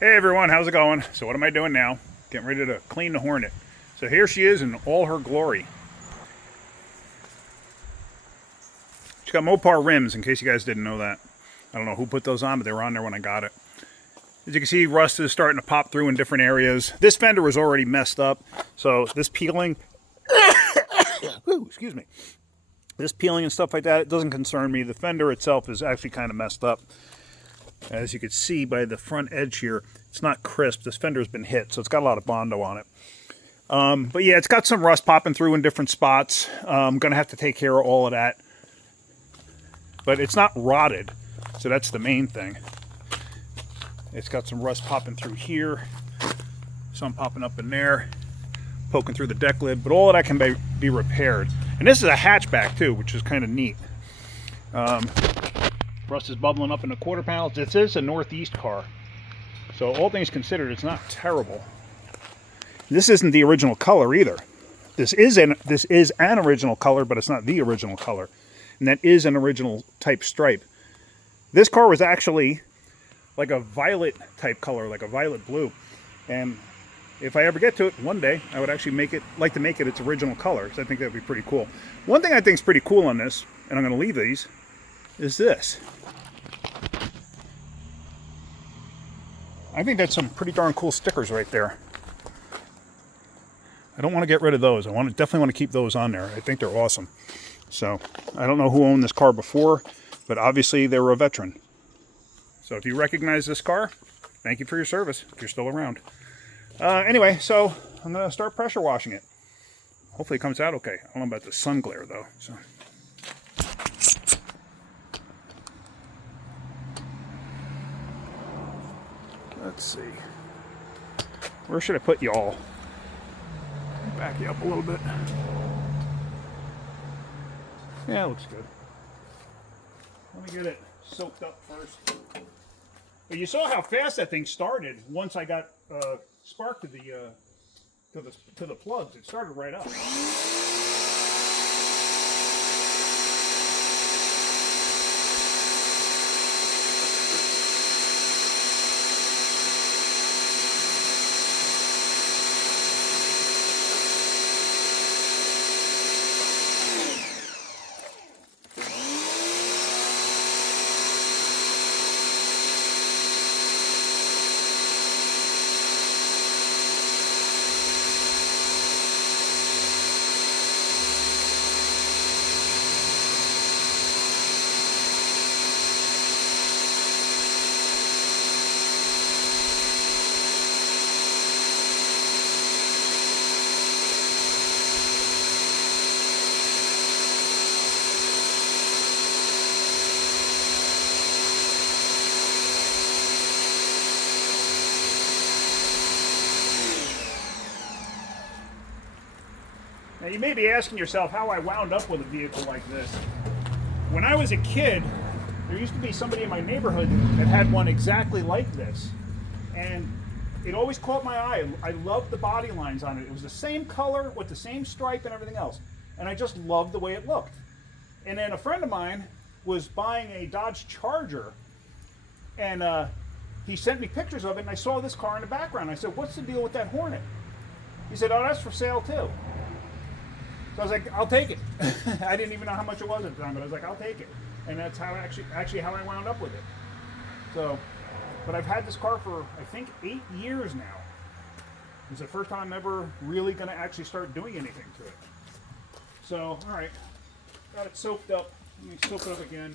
Hey everyone, how's it going? So what am I doing now? Getting ready to clean the Hornet. So here she is in all her glory. She's got Mopar rims, in case you guys didn't know that. I don't know who put those on, but they were on there when I got it. As you can see, rust is starting to pop through in different areas. This fender was already messed up, so this peeling, excuse me, this peeling and stuff like that, it doesn't concern me. The fender itself is actually kind of messed up. As you can see by the front edge here, it's not crisp. This fender's been hit, so it's got a lot of Bondo on it. But yeah, it's got some rust popping through in different spots. I'm going to have to take care of all of that. But it's not rotted, so that's the main thing. It's got some rust popping through here, some popping up in there, poking through the deck lid, but all of that can be repaired. And this is a hatchback too, which is kind of neat. Rust is bubbling up in the quarter panels. This is a Northeast car, so all things considered, it's not terrible. This isn't the original color either. This is an original color, but it's not the original color. And that is an original type stripe. This car was actually like a violet type color, like a violet blue. And if I ever get to it one day, I would actually like to make it its original color, because I think that would be pretty cool. One thing I think is pretty cool on this, and I'm going to leave these, is this. I think that's some pretty darn cool stickers right there. I don't want to get rid of those. I definitely want to keep those on there. I think they're awesome. So I don't know who owned this car before, but obviously they were a veteran. So if you recognize this car, thank you for your service, if you're still around. Anyway, so I'm going to start pressure washing it. Hopefully it comes out okay. I don't know about the sun glare though. So. Let's see. Where should I put y'all? Back you up a little bit. Yeah, it looks good. Let me get it soaked up first. But you saw how fast that thing started once I got spark to the plugs. It started right up. Now you may be asking yourself how I wound up with a vehicle like this. When I was a kid, there used to be somebody in my neighborhood that had one exactly like this. And it always caught my eye. I loved the body lines on it. It was the same color with the same stripe and everything else. And I just loved the way it looked. And then a friend of mine was buying a Dodge Charger, and he sent me pictures of it, and I saw this car in the background. I said, "What's the deal with that Hornet?" He said, "Oh, that's for sale too." So I was like, "I'll take it." I didn't even know how much it was at the time, but I was like, "I'll take it." And that's how actually how I wound up with it. So, but I've had this car for, I think, 8 years now. It's the first time I'm ever really going to actually start doing anything to it. So, all right, got it soaked up. Let me soak it up again.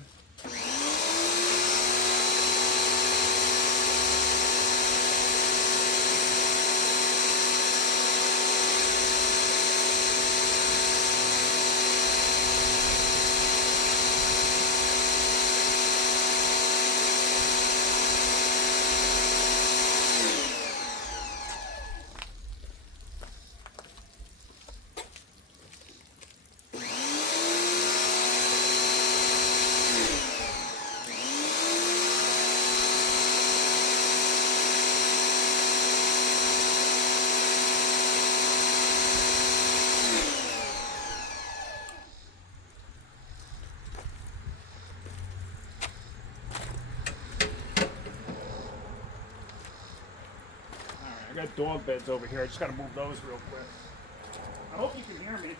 I got dog beds over here. I just got to move those real quick. I hope you can hear me.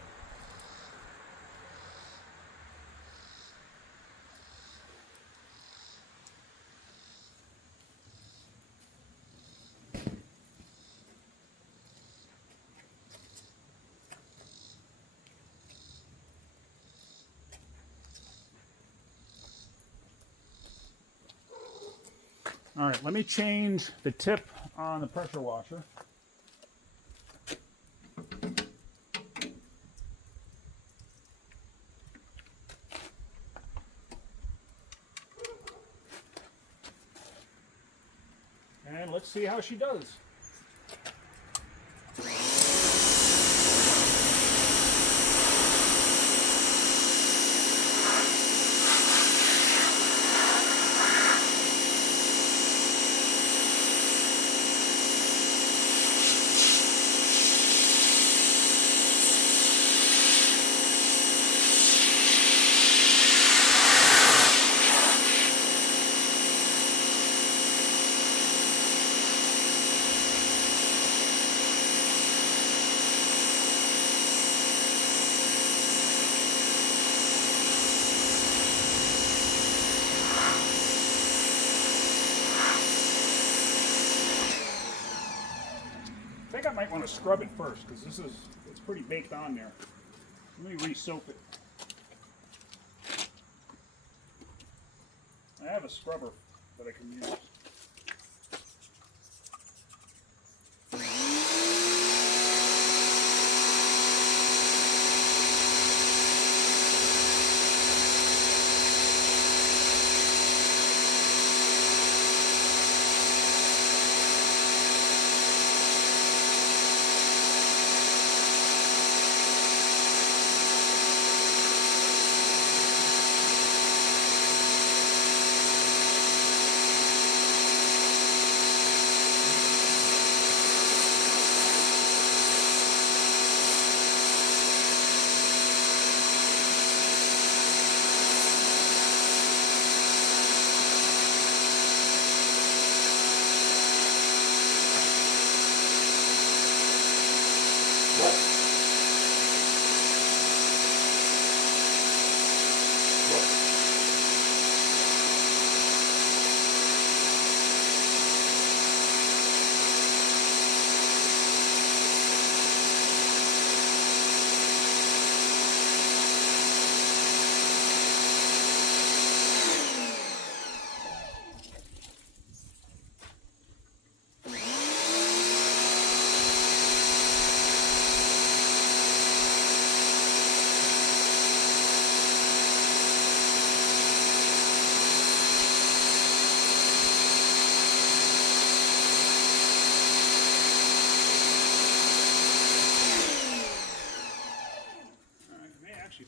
All right, let me change the tip on the pressure washer. And let's see how she does. I think I might want to scrub it first because it's pretty baked on there. Let me re-soap it. I have a scrubber that I can use.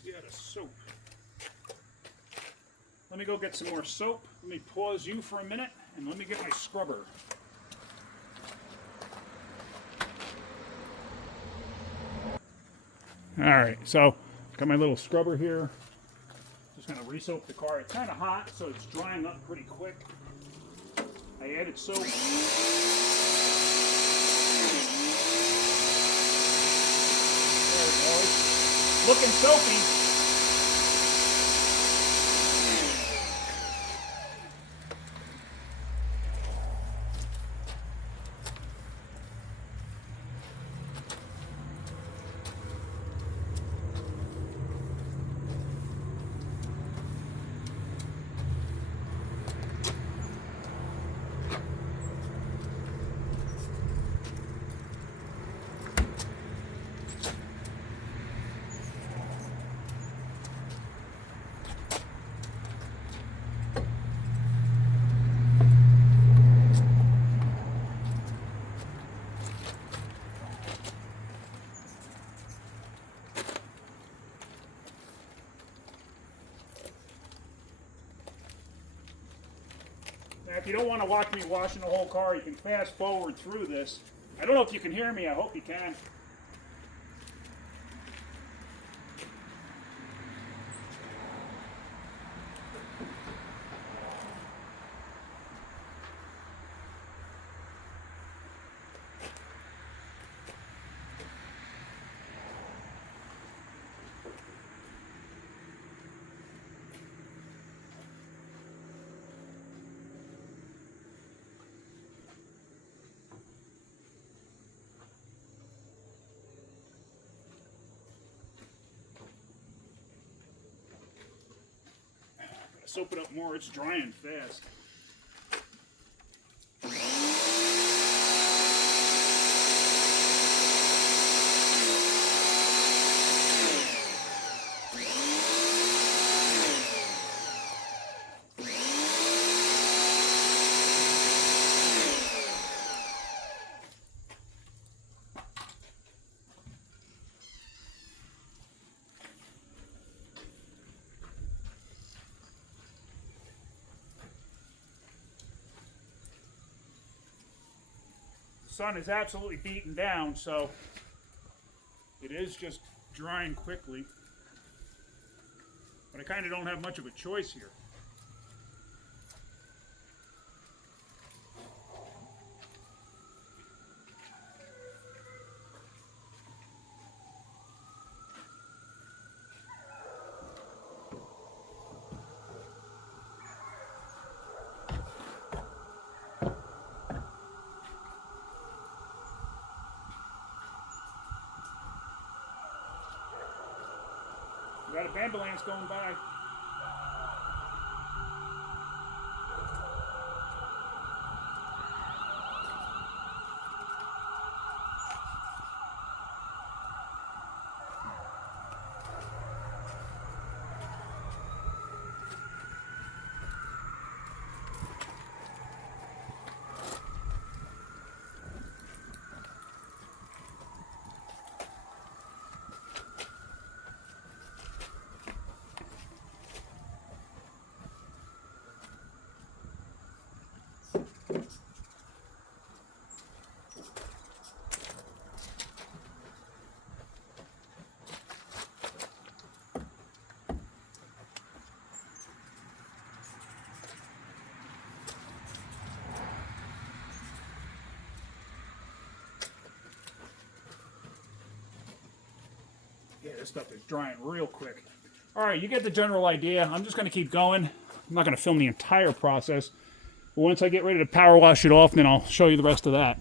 Be out of soap. Let me go get some more soap. Let me pause you for a minute and let me get my scrubber. Alright, so got my little scrubber here. Just going to re-soap the car. It's kind of hot, so it's drying up pretty quick. I added soap. There it goes. Looking soapy. Now, if you don't want to watch me washing the whole car, you can fast forward through this. I don't know if you can hear me. I hope you can. soap it up more. It's drying fast. The sun is absolutely beaten down, so it is just drying quickly. But I kind of don't have much of a choice here. We got a ambulance going by. Yeah, this stuff is drying real quick. All right, you get the general idea. I'm just going to keep going. I'm not going to film the entire process. But once I get ready to power wash it off, then I'll show you the rest of that.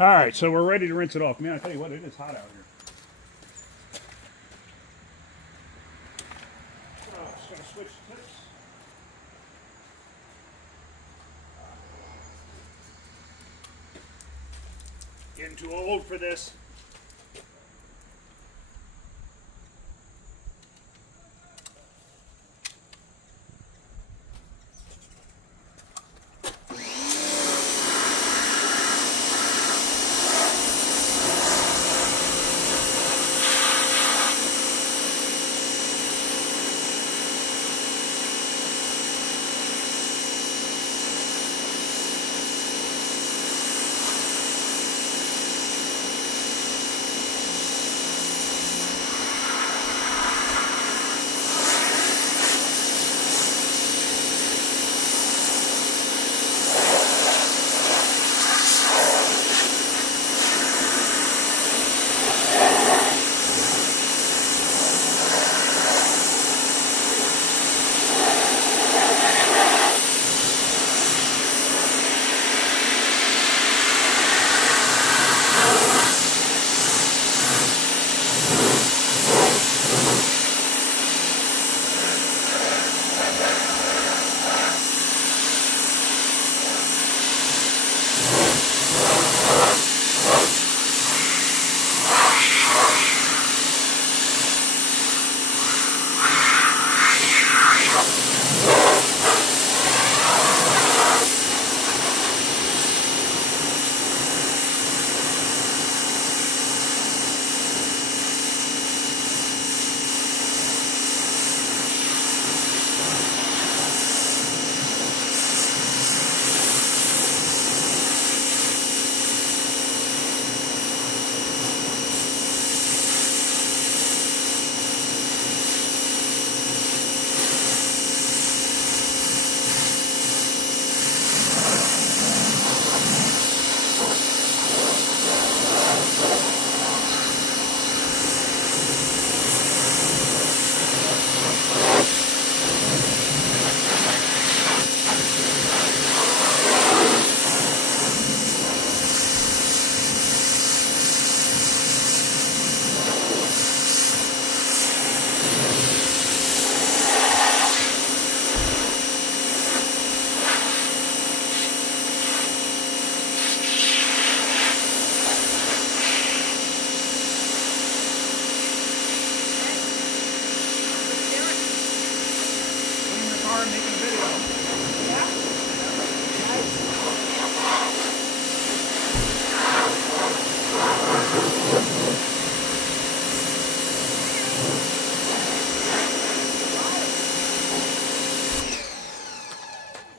All right, so we're ready to rinse it off. Man, I tell you what, it is hot out here. Oh, just got to switch tips. Getting too old for this.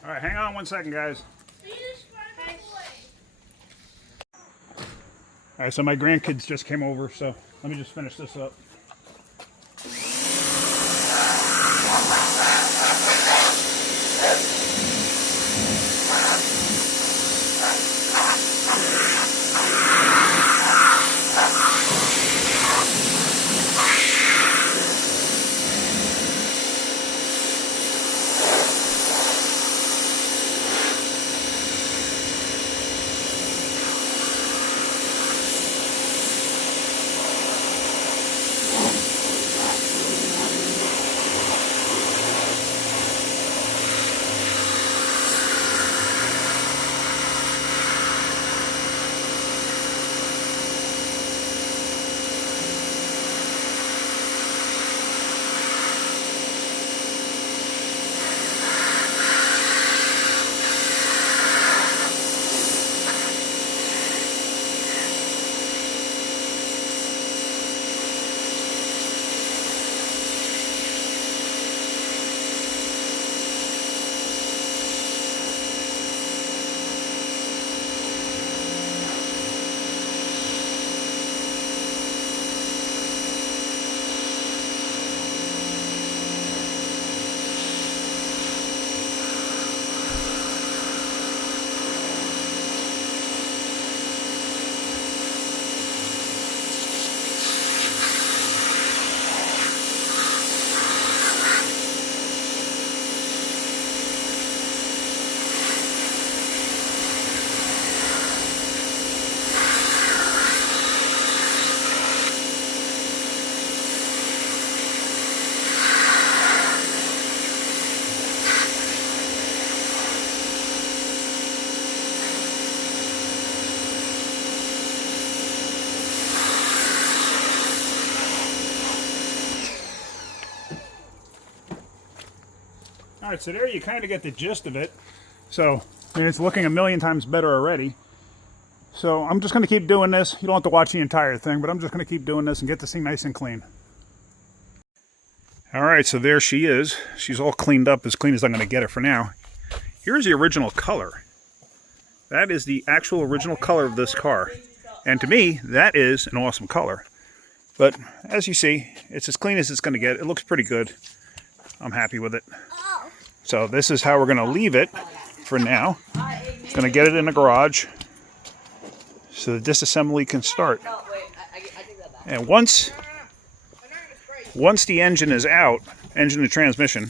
All right, hang on 1 second, guys. All right, so my grandkids just came over, so let me just finish this up. All right, so there you kind of get the gist of it. So, I mean, it's looking a million times better already. So I'm just going to keep doing this. You don't have to watch the entire thing, but I'm just going to keep doing this and get this thing nice and clean. All right, so there she is. She's all cleaned up, as clean as I'm going to get it for now. Here's the original color. That is the actual original color of this car. And to me, that is an awesome color. But as you see, it's as clean as it's going to get. It looks pretty good. I'm happy with it. So this is how we're going to leave it for now. Going to get it in the garage so the disassembly can start. And once the engine is out, engine and transmission,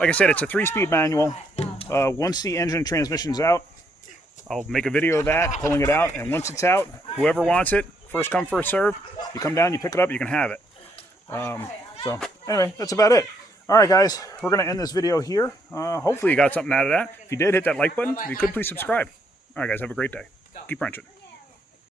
like I said, it's a 3-speed manual. Once the engine and transmission is out, I'll make a video of that, pulling it out. And once it's out, whoever wants it, first come, first serve. You come down, you pick it up, you can have it. So anyway, that's about it. All right, guys, we're going to end this video here. Hopefully you got something out of that. If you did, hit that like button. If you could, please subscribe. All right, guys, have a great day. Keep wrenching.